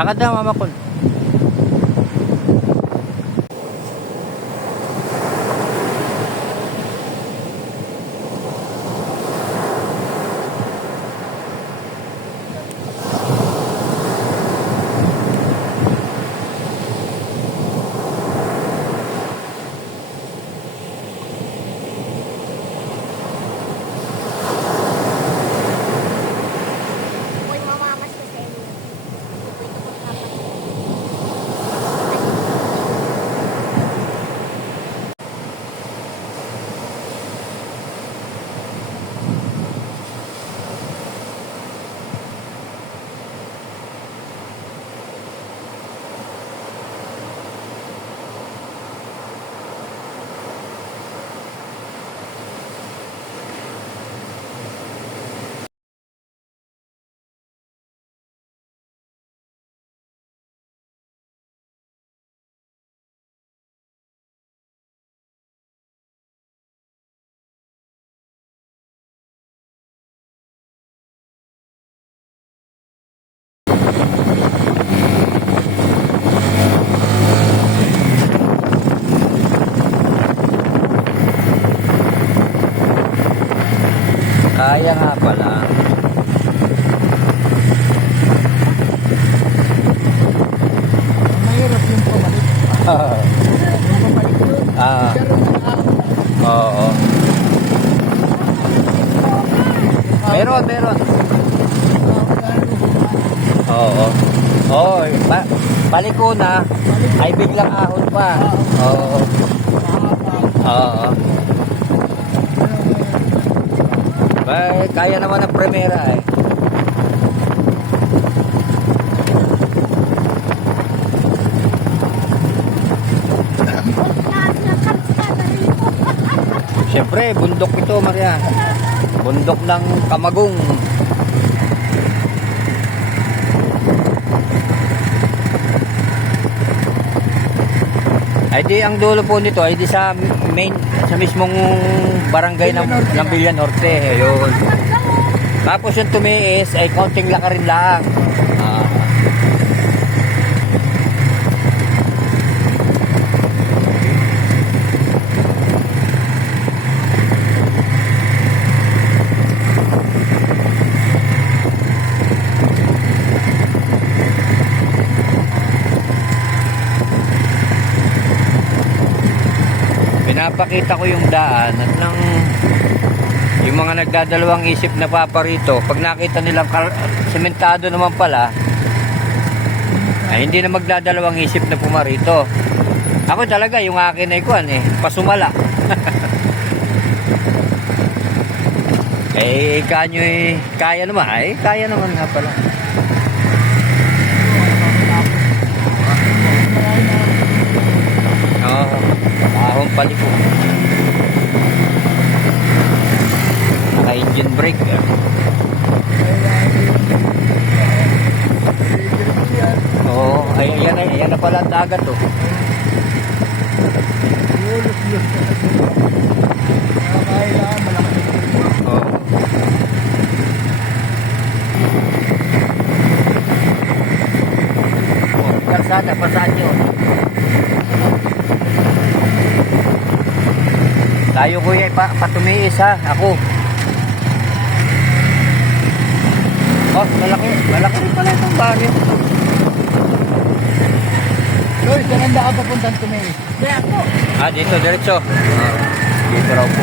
Lakad na, Mama Kol. Kaya nga pala. Mahirap yung pumalik. Yung pumalik yun. Pero Oo. Meron. Oo. Oo, paliko na. Ay biglang ahon pa. Oo. Oo. Kaya naman ang primera eh. Siyempre, bundok ito, Maria. Bundok ng Kamagong. Ay di ang dulo po nito ay di sa main, sa mismong barangay ng Villa Norte. Ayun. Tapos yung tumiis ay kaunting lakarin lang. Pinapakita ko yung daan at nang yung mga nagdadalawang isip na paparito, pag nakita nilang sementado naman pala, ay hindi na magdadalawang isip na pumarito. Ako talaga, yung akin ay kuwan eh, pasumala. Eh, kanyo eh, kaya naman, ay kaya naman nga pala. Oo, ahong paliko. Naka-engine brake. Oo, ayan na pala ang dagat oh. Oo. Kalsada, pasaan nyo. Tayo kuya, patumiis ha, ako. Oh, malaki rin pala itong baryo. Loy, saan ka papuntang tumiis? Kaya ako. Dito, diretso. Dito raw po.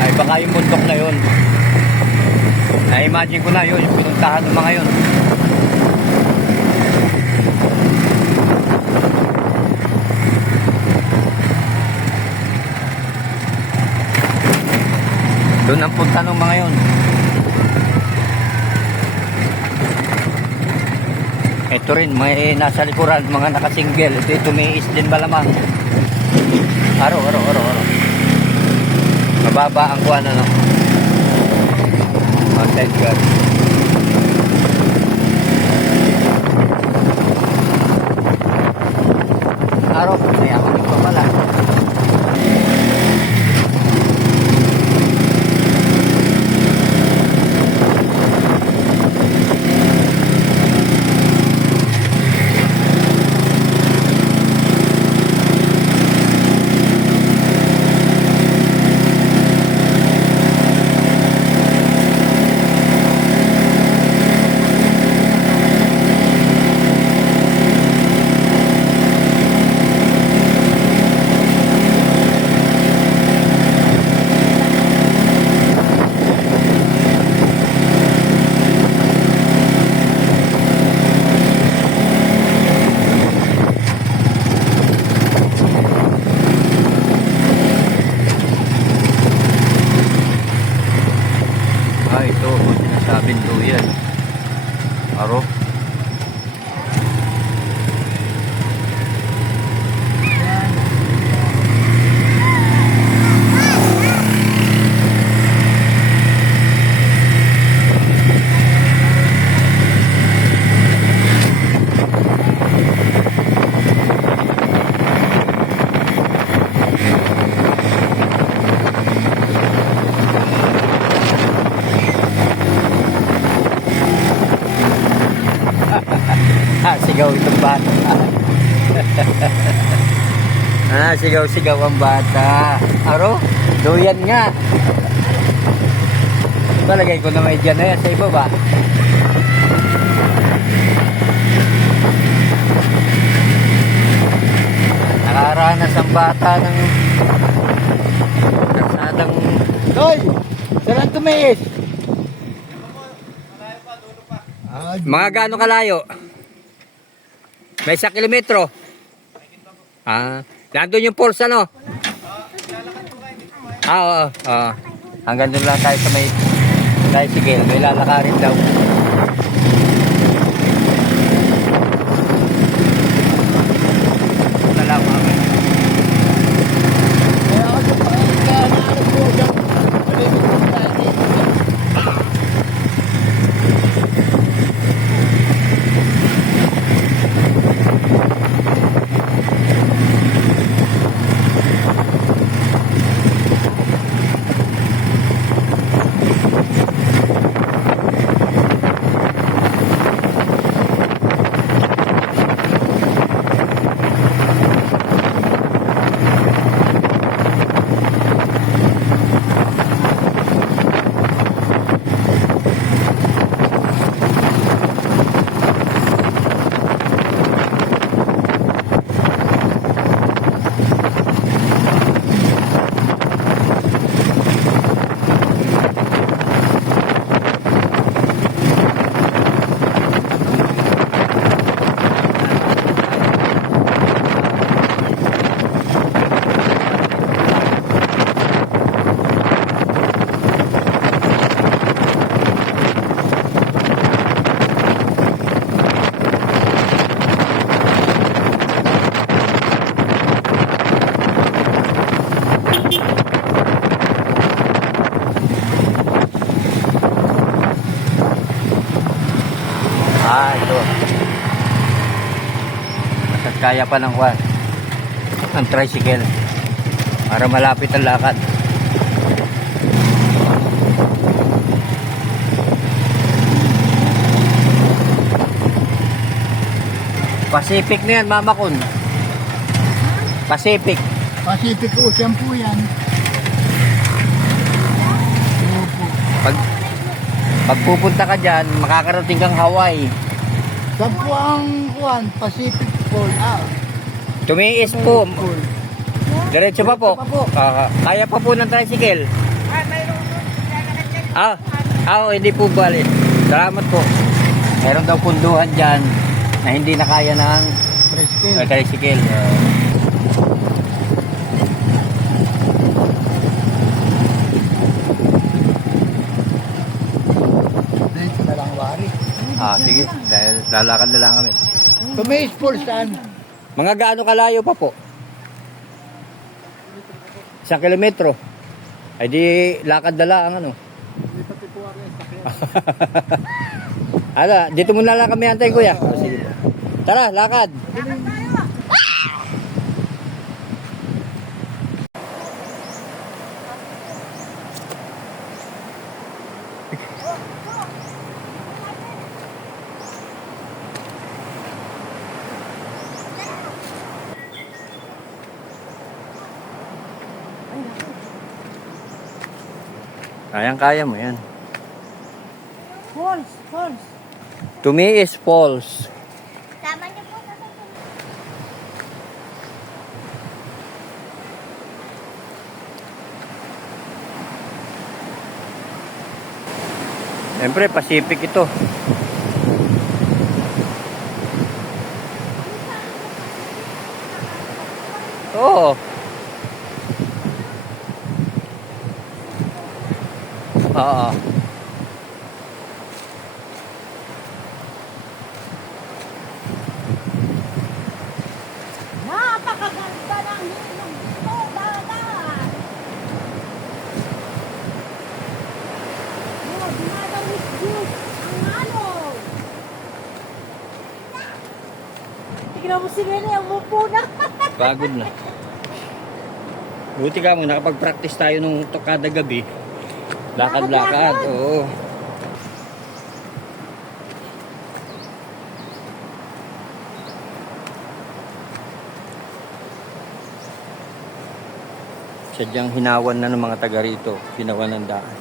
Ay, baka yung bundok na yun. Na-imagine ko na yun, yung pinuntahan ng mga yun. Doon ang punta ng mga yun. Ito rin, may nasa likuran, mga nakasingle. Ito tumiis din malamang. Araw. Mababa ang kuwan, ano. Mountain guard. Araw, may ako dito pala. Ito kung sinasabing duyan. Aro. Sigaw itong bata. Sigaw-sigaw ang bata. Aro, duyan nga. Palagay ko na may dyan na yan sa iba ba? Nakaranas ang bata ng kalsadang... Toy! Saan tumiis? Mga gaano kalayo? May 1 kilometro. Nandun yung pulse ano? Oo. Hanggang doon lang tayo sa may tricycle. May lalakarin daw. Salamat. Kaya ako sa pagkakaroon ko dyan. Malimit ko tayo. Ito. At kaya pa ng kwan. Ang tricycle. Para malapit ang lakad. Pacific na yan, Mama Kun. Pacific. Pacific Ocean po yan. Opo. Pag pupunta ka dyan, makakarating kang Hawaii. Saan po ang kuwan? Pacific Pool. Tumiis po. Pool. Diretso pa po. Diretso pa po. Kaya pa po ng tricycle. Hindi po bali. Salamat po. Meron daw punduhan dyan na hindi na kaya ng Tricycle. tricycle. Diretso na lang wari. Sige. Dahil lalakad na lang kami. Tumiis Pool saan? Mga gaano kalayo pa po? 1 kilometro. Ay di lakad na lang ano. Dito muna lang kami antayin kuya. Sige. Tara, lakad. Kayang-kaya mo yan. Falls. Tumiis Falls. Tama niyo po sa Siyempre, Pacific ito. Oo. Oo. Tingnan mo si Nene, umupo na. Pagod na. Buti ka mo, nakapag-practice tayo nung kada gabi. Lakad-lakad, oo. Sadyang hinawan na ng mga taga rito. Hinawan ng daan.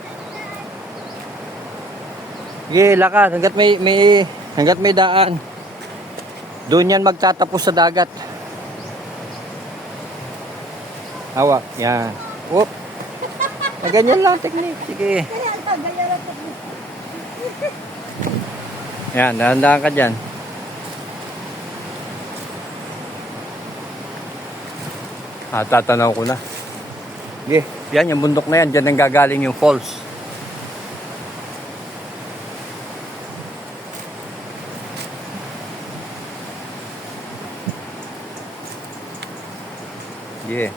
Sige, lakad. Hanggat may daan. Doon yan magtatapos sa dagat. Hawak. Yan. Whoop. Ganyan lang technique. Sige. Kaya ang ganyan lang po. Yan, dahan-dahan ka dyan. Tatanaw ko na. Sige, yan yung bundok na yan. Diyan nang gagaling yung falls. Sige.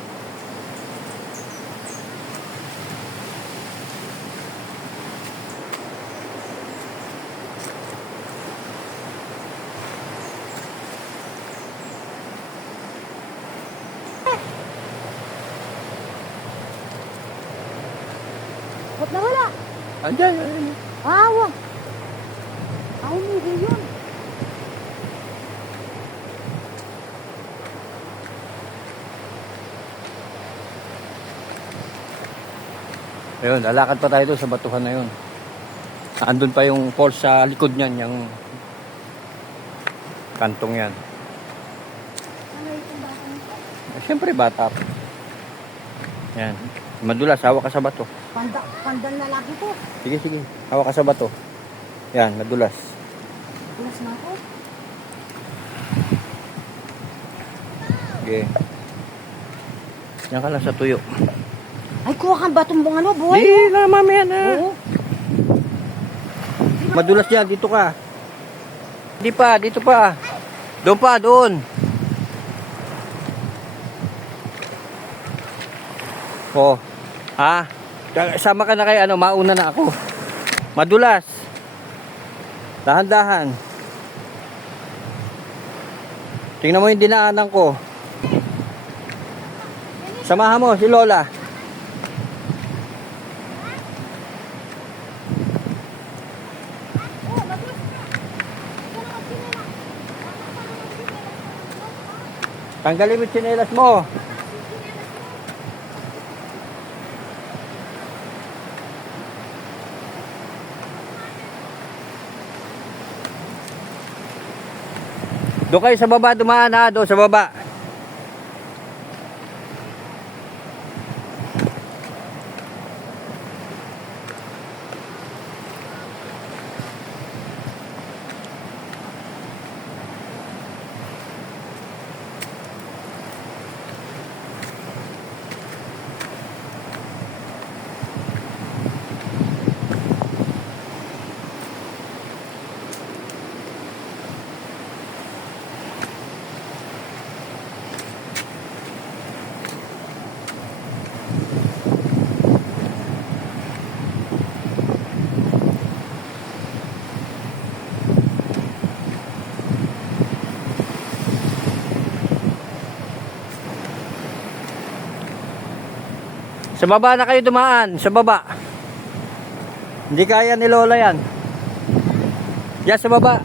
Ba't nawala? Andyan. Awa. Ay, hindi yun. Ayun, lalakad pa tayo doon sa batuhan na yun. Andun pa yung falls sa likod niyan, yung kantong yan. Ano itong bata nito? Siyempre bata pa. Yan. Madulas, hawak ka sa bato. Pandan na lagi to. Sige, sige. Hawak ka sa bato. Yan, madulas. Tulas na ako. Sige. Yan ka lang sa tuyo. Ay, kuha kang batong bung ano, buhay. Di na, mamaya na. Oo. Madulas yan, dito ka. Hindi pa, dito pa. Doon pa, doon. Oh. Ha? Sama ka na kay ano, mauna na ako. Madulas. Dahan-dahan. Tingnan mo yung dinaanan ko. Samahan mo si Lola. Tanggalin mo yung tsinelas mo. Doon kayo sa baba dumaan ha, doon sa baba. Sa baba na kayo dumaan, sa baba. Hindi kaya ni Lola yan. Yan sa baba.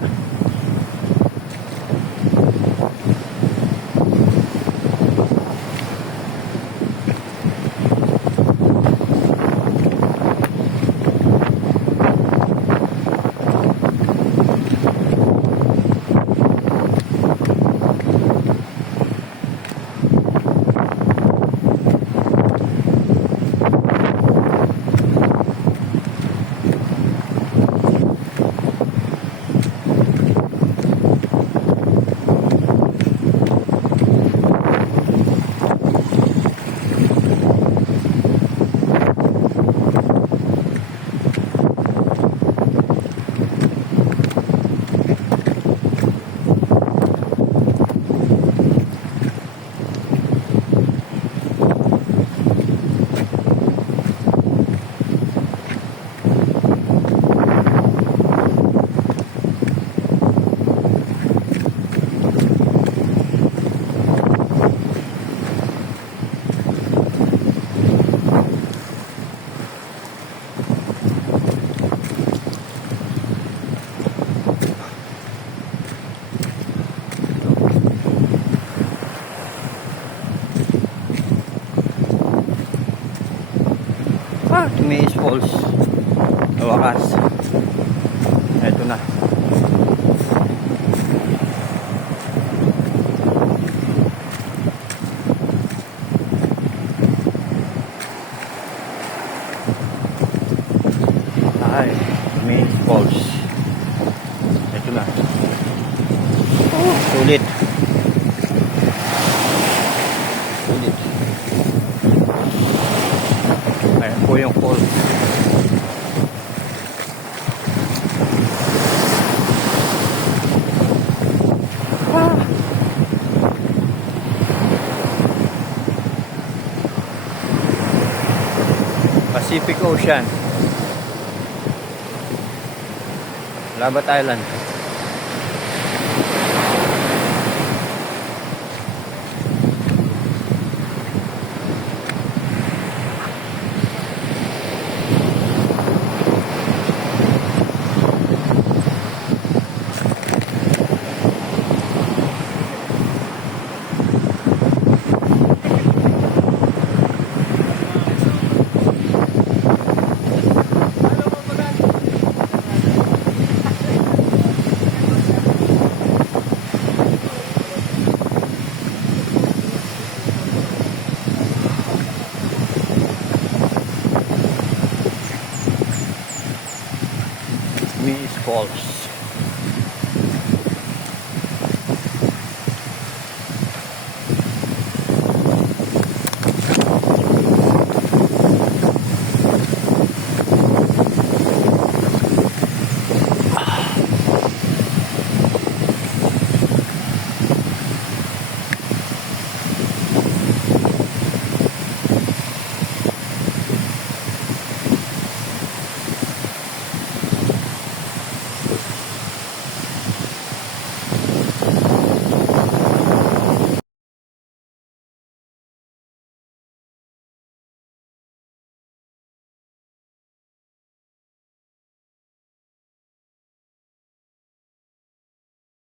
Falls. Sa wakas. Ito na. Ay, Main Falls. Ito na. Oh, sulit. Sulit. Ayan po yung falls. Pacific Ocean. Labat Island. Miss Falls.